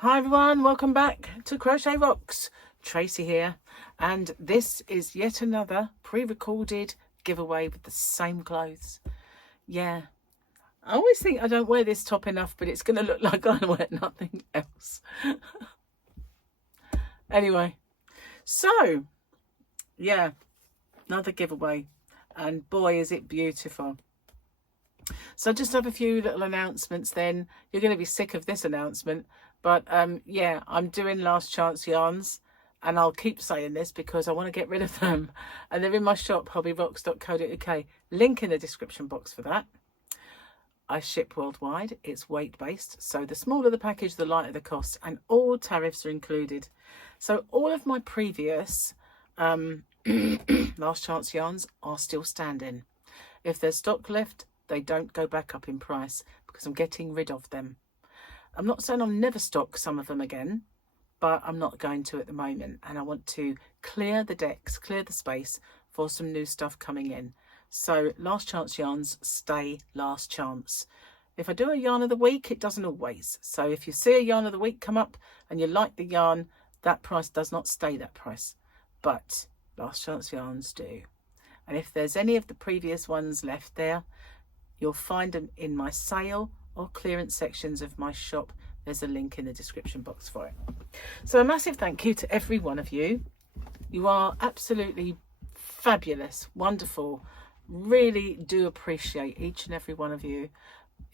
Hi everyone, welcome back to Crochet Rocks. Tracy here, and this is yet another pre-recorded giveaway with the same clothes. Yeah, I always think I don't wear this top enough, but it's going to look like I wear nothing else. Anyway, so yeah, another giveaway, and boy is it beautiful. So I just have a few little announcements then. You're going to be sick of this announcement, but yeah, I'm doing last chance yarns, and I'll keep saying this because I want to get rid of them. And they're in my shop, hobbyrocks.co.uk. Link in the description box for that. I ship worldwide. It's weight based, so the smaller the package, the lighter the cost, and all tariffs are included. So all of my previous last chance yarns are still standing. If there's stock left, they don't go back up in price because I'm getting rid of them. I'm not saying I'll never stock some of them again, but I'm not going to at the moment. And I want to clear the decks, clear the space for some new stuff coming in. So last chance yarns stay last chance. If I do a yarn of the week, it doesn't always. So if you see a yarn of the week come up and you like the yarn, that price does not stay that price. But last chance yarns do. And if there's any of the previous ones left there, you'll find them in my sale or clearance sections of my shop. There's a link in the description box for it. So a massive thank you to every one of you. You are absolutely fabulous, wonderful. Really do appreciate each and every one of you.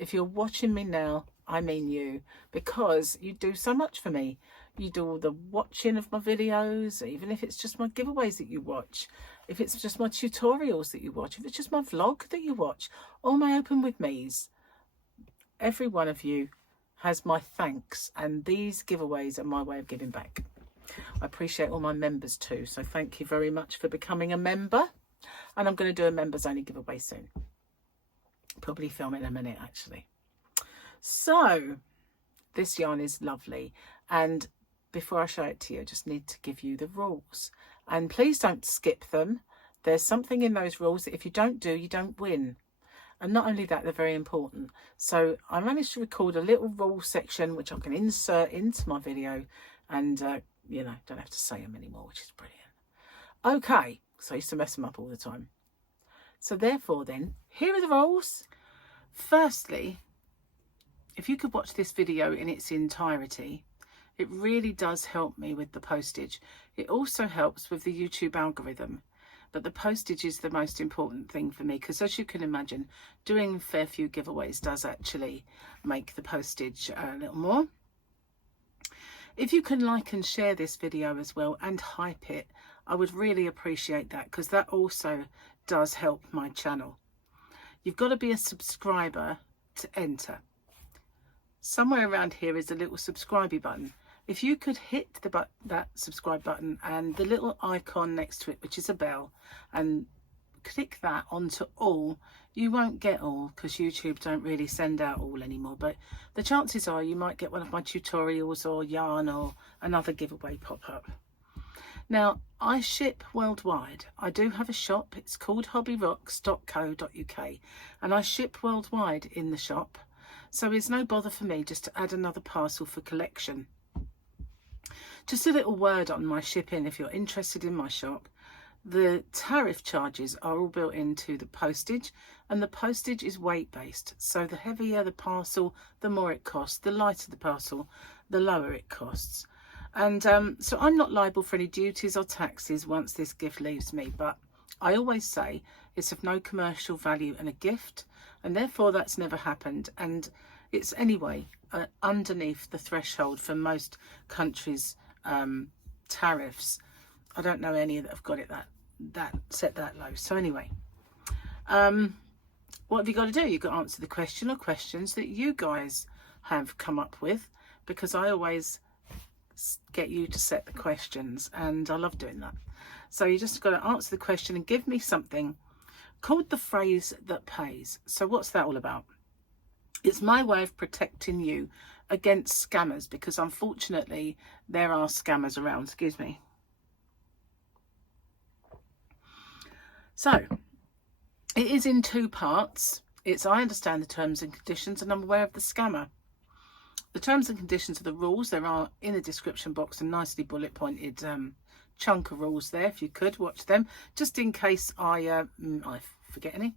If you're watching me now, I mean you, because you do so much for me. You do all the watching of my videos, even if it's just my giveaways that you watch, if it's just my tutorials that you watch, if it's just my vlog that you watch, or my open with me's. Every one of you has my thanks, and these giveaways are my way of giving back. I appreciate all my members too, so thank you very much for becoming a member. And I'm going to do a members only giveaway soon. Probably film in a minute actually. So this yarn is lovely, and before I show it to you, I just need to give you the rules, and please don't skip them. There's something in those rules that if you don't do, you don't win. And not only that, they're very important. So I managed to record a little rule section which I can insert into my video, and you know, don't have to say them anymore, which is brilliant. Okay, so I used to mess them up all the time. So therefore then, here are the rules. Firstly, if you could watch this video in its entirety, it really does help me with the postage. It also helps with the YouTube algorithm, but the postage is the most important thing for me, because as you can imagine, doing a fair few giveaways does actually make the postage a little more. If you can like and share this video as well and hype it, I would really appreciate that, because that also does help my channel. You've got to be a subscriber to enter. Somewhere around here is a little subscribe button. If you could hit that subscribe button and the little icon next to it, which is a bell, and click that onto all, you won't get all because YouTube don't really send out all anymore, but the chances are you might get one of my tutorials or yarn or another giveaway pop up. Now, I ship worldwide. I do have a shop. It's called hobbyrocks.co.uk, and I ship worldwide in the shop. So it's no bother for me just to add another parcel for collection. Just a little word on my shipping if you're interested in my shop. The tariff charges are all built into the postage, and the postage is weight based. So the heavier the parcel, the more it costs. The lighter the parcel, the lower it costs. And so I'm not liable for any duties or taxes once this gift leaves me, but I always say it's of no commercial value and a gift, and therefore that's never happened, and it's anyway underneath the threshold for most countries' tariffs. I don't know any that have got it that set that low. So anyway, what have you got to do? You've got to answer the question or questions that you guys have come up with, because I always get you to set the questions, and I love doing that. So you just got to answer the question and give me something called the phrase that pays. So what's that all about? It's my way of protecting you against scammers, because unfortunately there are scammers around. Excuse me. So it is in two parts. It's I understand the terms and conditions, and I'm aware of the scammer. The terms and conditions of the rules, there are in the description box a nicely bullet pointed chunk of rules there. If you could watch them, just in case I forget any.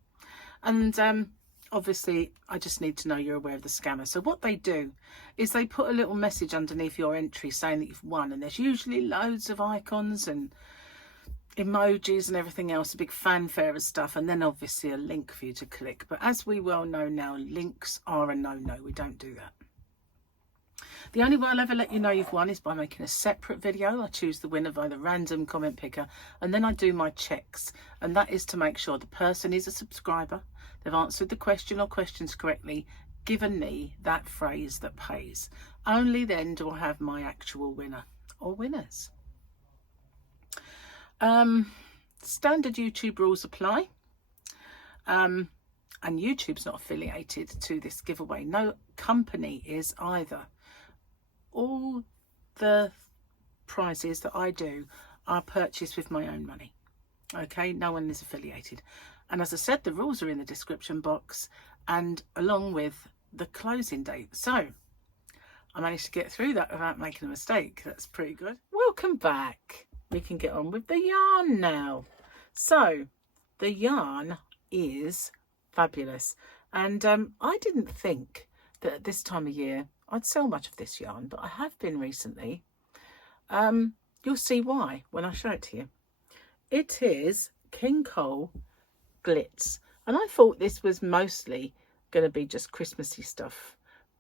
And obviously, I just need to know you're aware of the scammer. So what they do is they put a little message underneath your entry saying that you've won, and there's usually loads of icons and emojis and everything else, a big fanfare of stuff, and then obviously a link for you to click. But as we well know now, links are a no-no. We don't do that. The only way I'll ever let you know you've won is by making a separate video. I choose the winner by the random comment picker, and then I do my checks, and that is to make sure the person is a subscriber, they've answered the question or questions correctly, given me that phrase that pays. Only then do I have my actual winner or winners. Standard YouTube rules apply, and YouTube's not affiliated to this giveaway. No company is either. All the prizes that I do are purchased with my own money. Okay, no one is affiliated. And as I said, the rules are in the description box, and along with the closing date. So I managed to get through that without making a mistake. That's pretty good. Welcome back. We can get on with the yarn now. So the yarn is fabulous, and I didn't think that at this time of year I'd sell much of this yarn, but I have been recently. You'll see why when I show it to you. It is King Cole Glitz, and I thought this was mostly going to be just Christmassy stuff,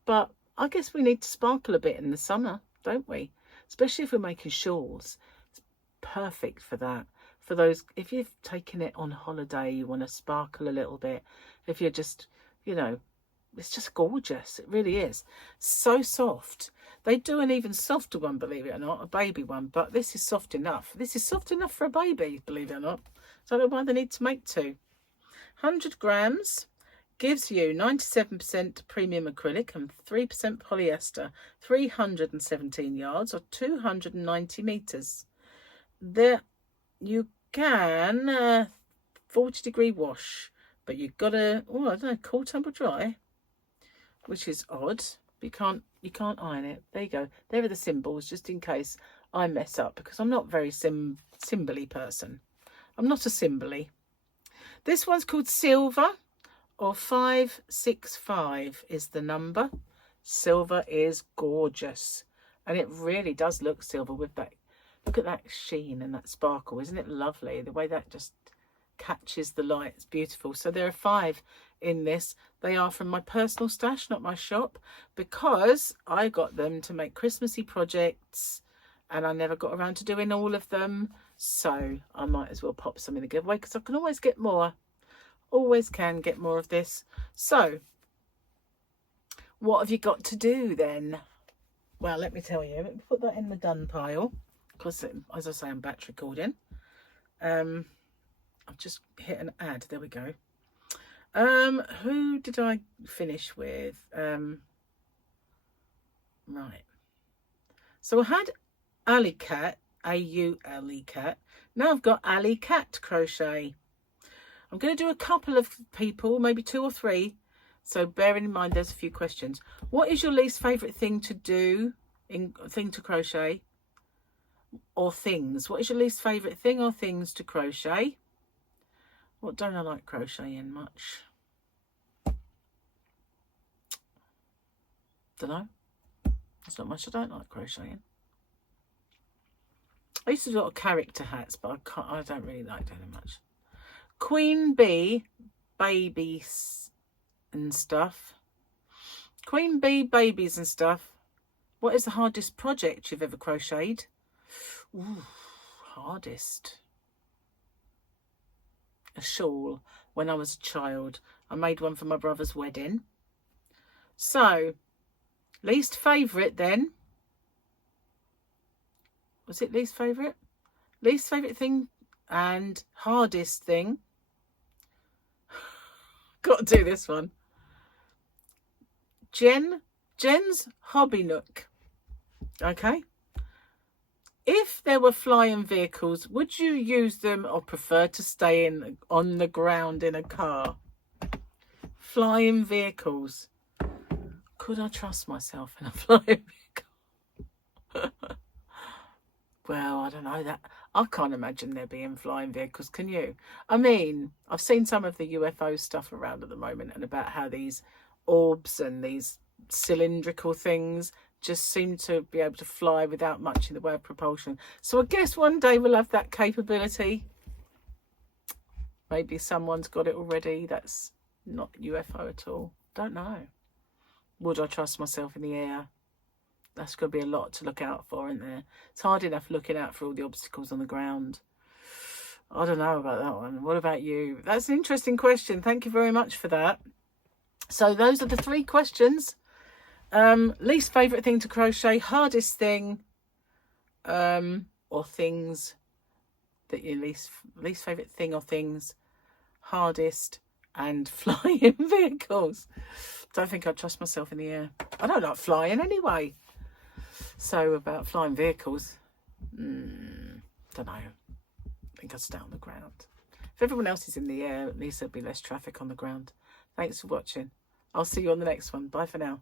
but I guess we need to sparkle a bit in the summer, don't we? Especially if we're making shawls. It's perfect for that. For those, if you've taken it on holiday, you want to sparkle a little bit. If you're just, you know, it's just gorgeous. It really is. So soft. They do an even softer one, believe it or not, a baby one, but this is soft enough. This is soft enough for a baby, believe it or not. So I don't know why they need to make two. 100 grams gives you 97% premium acrylic and 3% polyester, 317 yards or 290 meters. There you can 40-degree wash, but you've got to, oh, I don't know, cool, tumble, dry, which is odd. You can't iron it. There you go. There are the symbols, just in case I mess up, because I'm not a very symbol-y person. I'm not a symbol-y. This one's called Silver, or 565 is the number. Silver is gorgeous, and it really does look silver with that. Look at that sheen and that sparkle. Isn't it lovely? The way that just catches the light. It's beautiful. So there are 5 in this. They are from my personal stash, not my shop, because I got them to make Christmassy projects and I never got around to doing all of them. So I might as well pop some in the giveaway, because I can always get more. Always can get more of this. So what have you got to do then? Well, let me tell you. Let me put that in the done pile, because as I say, I'm batch recording. I've just hit an ad. There we go. Who did I finish with? Right. So I had Alley Cat, A-U-L-E Cat. Now I've got Alley Cat Crochet. I'm going to do a couple of people, maybe 2 or 3. So bearing in mind there's a few questions. What is your least favourite thing to do, thing to crochet? Or things? What is your least favourite thing or things to crochet? What don't I like crocheting much? Don't know. There's not much I don't like crocheting. I used to do a lot of character hats, but I don't really like doing much. Queen bee babies and stuff. Queen bee babies and stuff. What is the hardest project you've ever crocheted? Ooh, hardest. A shawl when I was a child. I made one for my brother's wedding. So, least favourite then. Was it least favourite? Least favourite thing and hardest thing. Got to do this one. Jen's Hobby Nook. Okay. If there were flying vehicles, would you use them or prefer to stay on the ground in a car? Flying vehicles. Could I trust myself in a flying vehicle? Well, I don't know that. I can't imagine there being flying vehicles. Can you? I mean, I've seen some of the UFO stuff around at the moment and about how these orbs and these cylindrical things just seem to be able to fly without much in the way of propulsion. So I guess one day we'll have that capability. Maybe someone's got it already. That's not UFO at all. Don't know. Would I trust myself in the air? That's going to be a lot to look out for, isn't there? It's hard enough looking out for all the obstacles on the ground. I don't know about that one. What about you? That's an interesting question. Thank you very much for that. So those are the 3 questions. Least favourite thing to crochet, hardest thing, or things that you least favourite thing or things, hardest, and flying vehicles. Don't think I'd trust myself in the air. I don't like flying anyway. So about flying vehicles, don't know. I think I'd stay on the ground. If everyone else is in the air, at least there'll be less traffic on the ground. Thanks for watching. I'll see you on the next one. Bye for now.